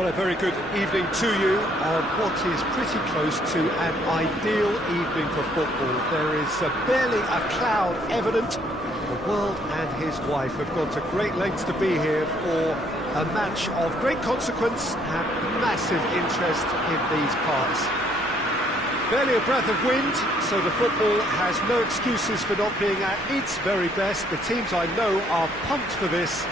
Well, a very good evening to you on what is pretty close to an ideal evening for football. There is barely a cloud evident. The world and his wife have gone to great lengths to be here for a match of great consequence and massive interest in these parts. Barely a breath of wind, so the football has no excuses for not being at its very best. The teams I know are pumped for this.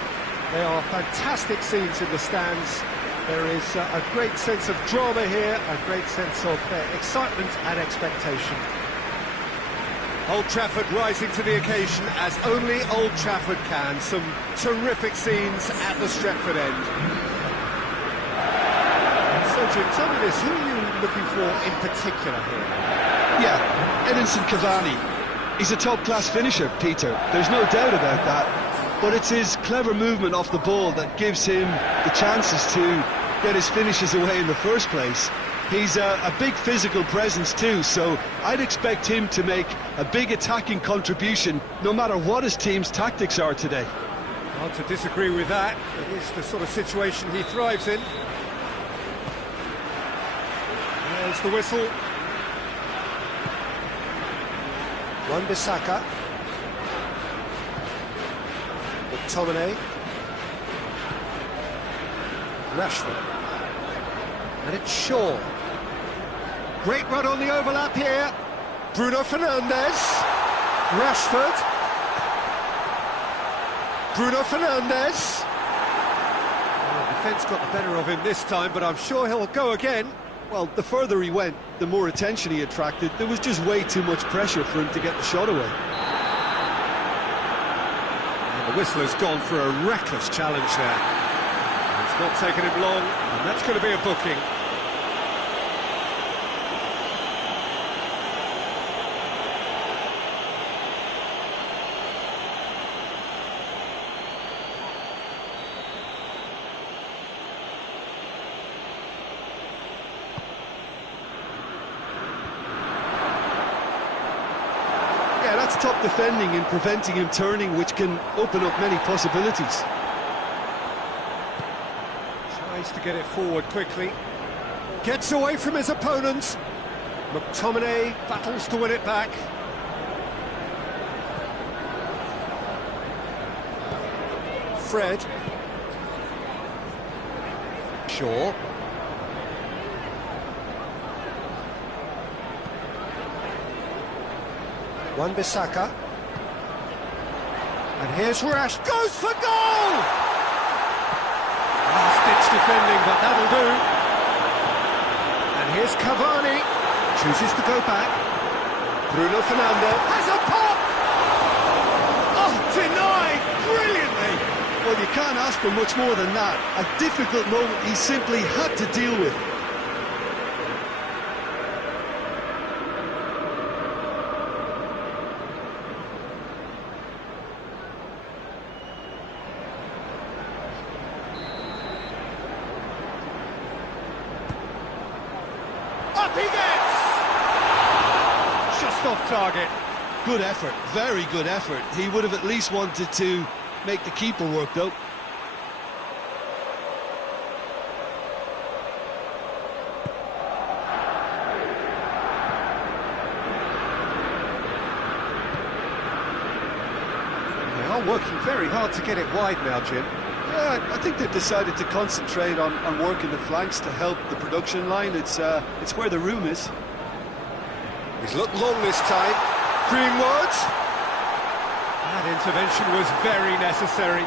They are fantastic scenes in the stands. There is a great sense of drama here, a great sense of excitement and expectation. Old Trafford rising to the occasion as only Old Trafford can. Some terrific scenes at the Stretford end. So Jim, tell me this, who are you looking for in particular here? Yeah, Edinson Cavani. He's a top-class finisher, Peter. There's no doubt about that. But it's his clever movement off the ball that gives him the chances to get his finishes away in the first place. He's a big physical presence too, so I'd expect him to make a big attacking contribution no matter what his team's tactics are today. Hard to disagree with that. It is the sort of situation he thrives in. There's the whistle. Wan-Bissaka. McTominay. Rashford. And it's Shaw. Great run on the overlap here. Bruno Fernandes. Rashford. Bruno Fernandes. Well, the defence got the better of him this time, but I'm sure he'll go again. Well, the further he went, the more attention he attracted. There was just way too much pressure for him to get the shot away. And the whistler's gone for a reckless challenge there. It's not taken him long, and that's going to be a booking. Yeah, that's top defending and preventing him turning, which can open up many possibilities. Tries to get it forward quickly. Gets away from his opponent. McTominay battles to win it back. Fred. Shaw. Wan-Bissaka. And here's Rash, goes for goal! Last-ditch defending, but that'll do. And here's Cavani, chooses to go back. Bruno Fernandes has a pop! Oh, denied brilliantly! Well, you can't ask for much more than that. A difficult moment he simply had to deal with. Up he gets! Just off target. Good effort, very good effort. He would have at least wanted to make the keeper work, though. They are working very hard to get it wide now, Jim. Yeah, I think they've decided to concentrate on working the flanks to help the production line. It's where the room is. He's looked long this time. Greenwood. That intervention was very necessary.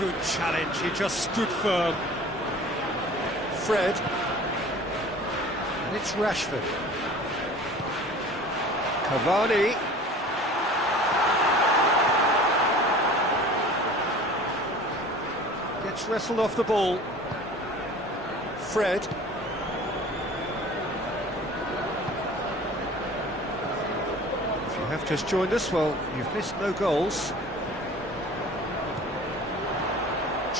Good challenge, he just stood firm. Fred. And it's Rashford. Cavani. Gets wrestled off the ball. Fred. If you have just joined us, well, you've missed no goals.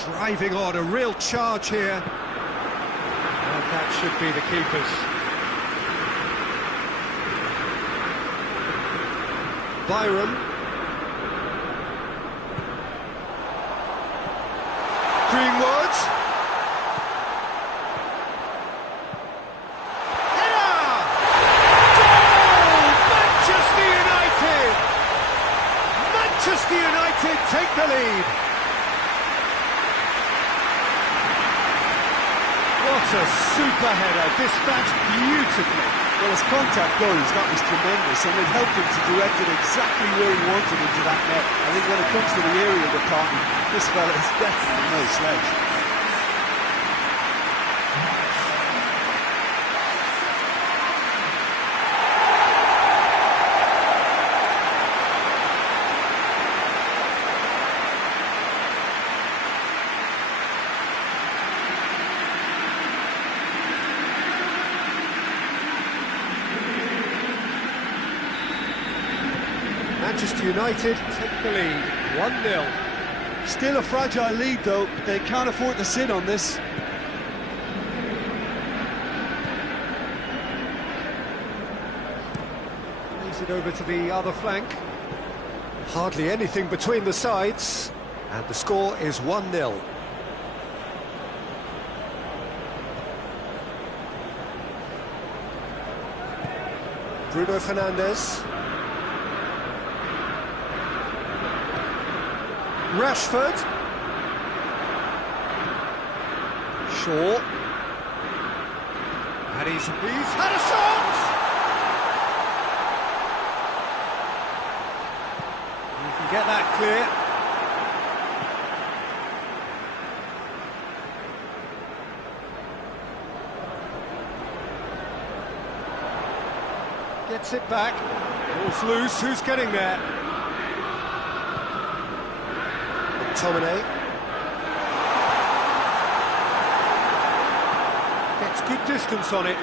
Driving on, a real charge here. And That should be the keeper's. Byram. Greenwood. Header! Goal! Manchester United! Manchester United take the lead. What a super header, dispatched beautifully. Well, as contact goes, that was tremendous, and it helped him to direct it exactly where he wanted into that net. I think when it comes to the aerial department, this fella is definitely no slouch. Manchester United take the lead, 1-0. Still a fragile lead, though. They can't afford to sit on this. Plays it over to the other flank. Hardly anything between the sides, and the score is 1-0. Bruno Fernandes. Rashford. Shaw. And he's had a shot! You can get that clear. Gets it back. Ball's loose. Who's getting there? McTominay. Gets good distance on it.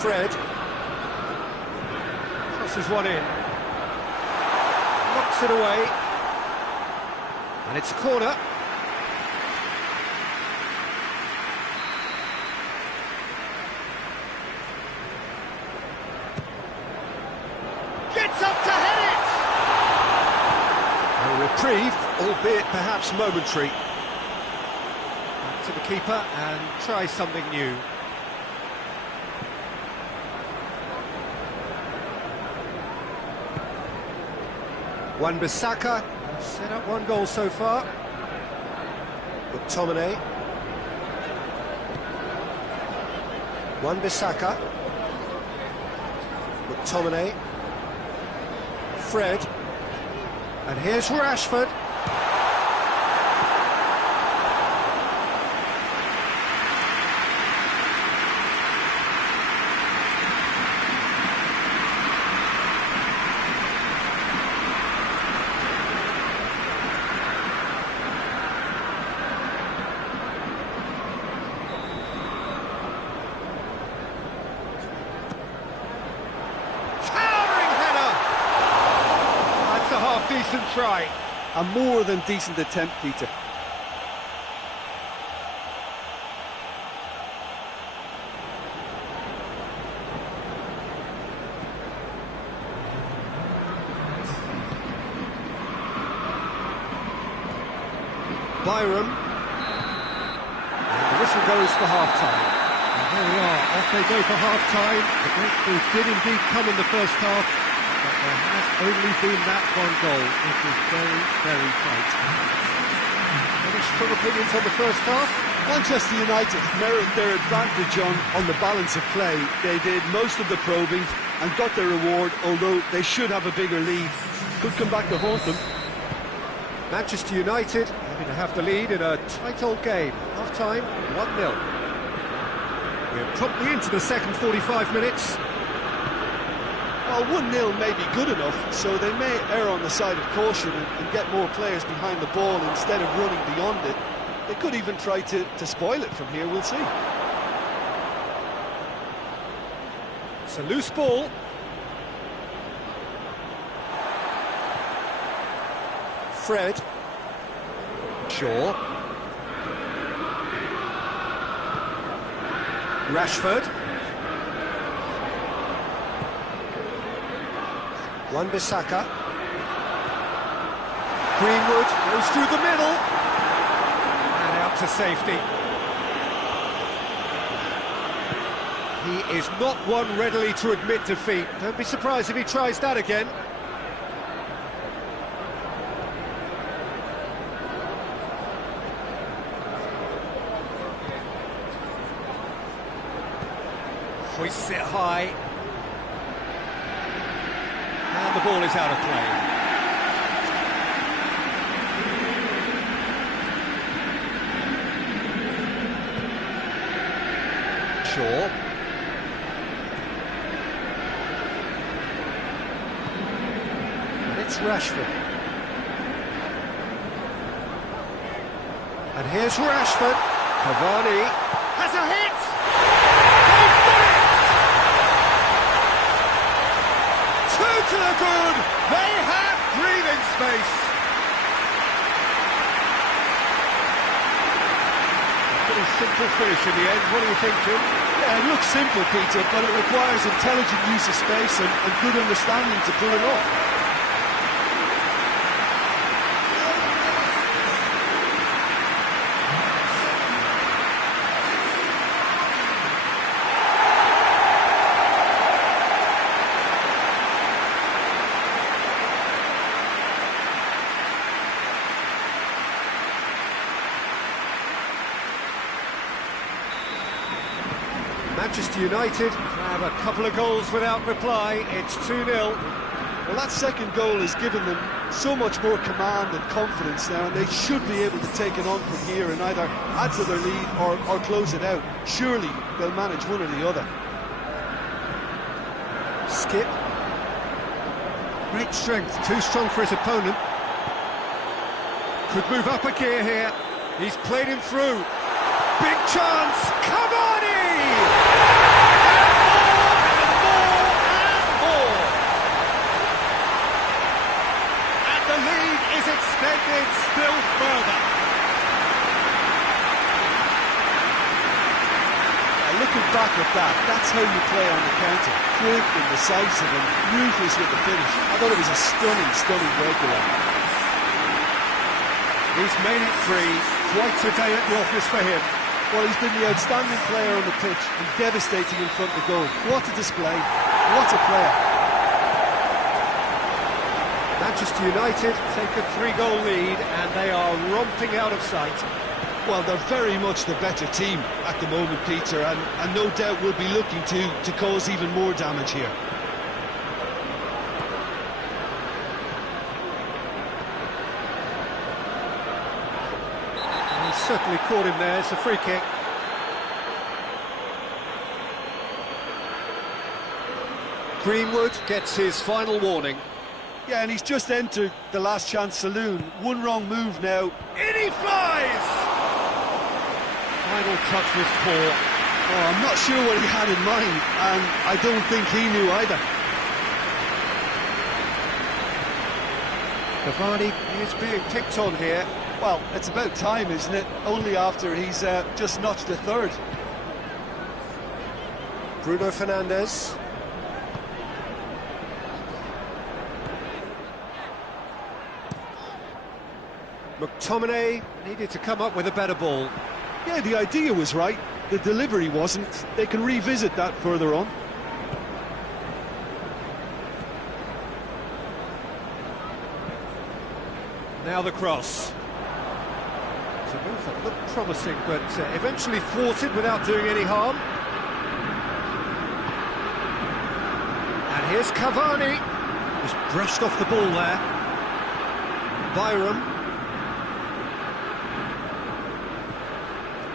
Fred. Crosses one in. Knocks it away. And it's a corner. Gets up to head it! A reprieve, albeit perhaps momentary. Back to the keeper and try something new. Wan-Bissaka set up one goal so far. McTominay. Wan-Bissaka. McTominay. Fred. And here's Rashford. Decent try. A more than decent attempt, Peter. Byram. And the whistle goes for half-time. And there we are, off they go for half-time. The breakthrough did indeed come in the first half. There has only been that one goal. It is very, very tight. Any strong opinions on the first half? Manchester United merit their advantage on the balance of play. They did most of the probing and got their reward, although they should have a bigger lead. Could come back to haunt them. Manchester United having to have the lead in a tight old game. Half-time, 1-0. We're promptly into the second 45 minutes. Well, 1-0 may be good enough, so they may err on the side of caution and get more players behind the ball instead of running beyond it. They could even try to spoil it from here, we'll see. It's a loose ball. Fred. Shaw. Rashford. Wan-Bissaka. Greenwood goes through the middle. And out to safety. He is not one readily to admit defeat. Don't be surprised if he tries that again. Hoists it high. And the ball is out of play. Shaw. And it's Rashford. And here's Rashford. Cavani has a hit! To the good, they have breathing space. Pretty simple finish in the end. What do you think, Jim? Yeah, it looks simple, Peter, but it requires intelligent use of space and good understanding to pull it off. Manchester United have a couple of goals without reply. It's 2-0. Well, that second goal has given them so much more command and confidence now, and they should be able to take it on from here and either add to their lead or close it out. Surely they'll manage one or the other. Skip. Great strength, too strong for his opponent. Could move up a gear here. He's played him through. Big chance, Cavani! And more. And the lead is extended still further. Looking back at that, that's how you play on the counter. Quick and decisive and ruthless with the finish. I thought it was a stunning breakaway. He's made it free. Quite a day at the office for him. Well, he's been the outstanding player on the pitch and devastating in front of the goal. What a display. What a player. Manchester United take a 3-goal lead and they are romping out of sight. Well, they're very much the better team at the moment, Peter, and no doubt will be looking to cause even more damage here. He's certainly caught him there. It's a free kick. Greenwood gets his final warning. Yeah, and he's just entered the last chance saloon. One wrong move now. In he flies! Final touch was poor. Oh, I'm not sure what he had in mind, and I don't think he knew either. Cavani is being picked on here. Well, it's about time, isn't it? Only after he's just notched a third. Bruno Fernandes. McTominay needed to come up with a better ball. Yeah, the idea was right. The delivery wasn't. They can revisit that further on. Now the cross. It's a move that looked promising, but eventually thwarted without doing any harm. And here's Cavani. Just brushed off the ball there. Byram.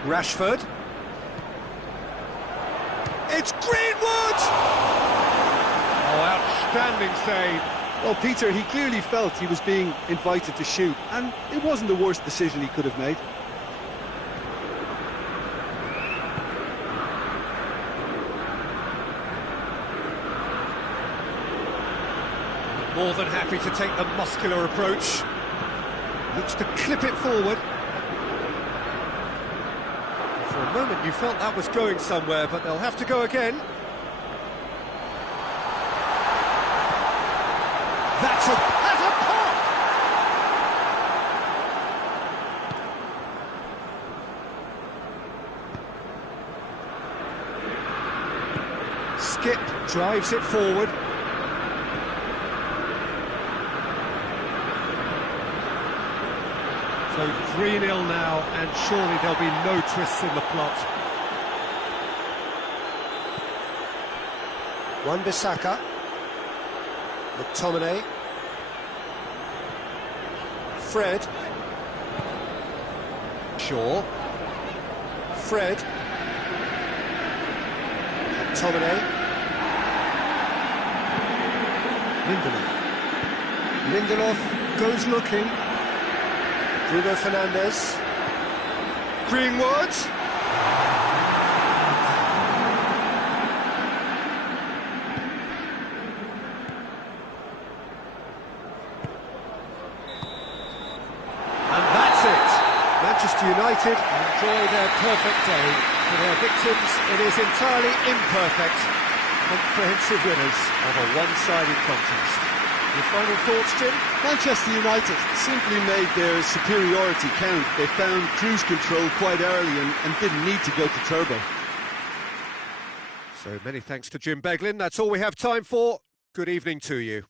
Rashford. It's Greenwood! Oh, outstanding save. Well, Peter, he clearly felt he was being invited to shoot, and it wasn't the worst decision he could have made. More than happy to take the muscular approach. Looks to clip it forward. For a moment you felt that was going somewhere, but they'll have to go again. That's a pop! Skip drives it forward. So 3-0 now, and surely there'll be no twists in the plot. Wan-Bissaka. McTominay. Fred. Shaw. Fred. McTominay. Lindelof. Lindelof goes looking. Bruno Fernandes. Greenwood. And that's it. Manchester United enjoy their perfect day. For their victims, it is entirely imperfect. Comprehensive winners of a one-sided contest. Your final thoughts, Jim? Manchester United simply made their superiority count. They found cruise control quite early and didn't need to go to turbo. So many thanks to Jim Beglin. That's all we have time for. Good evening to you.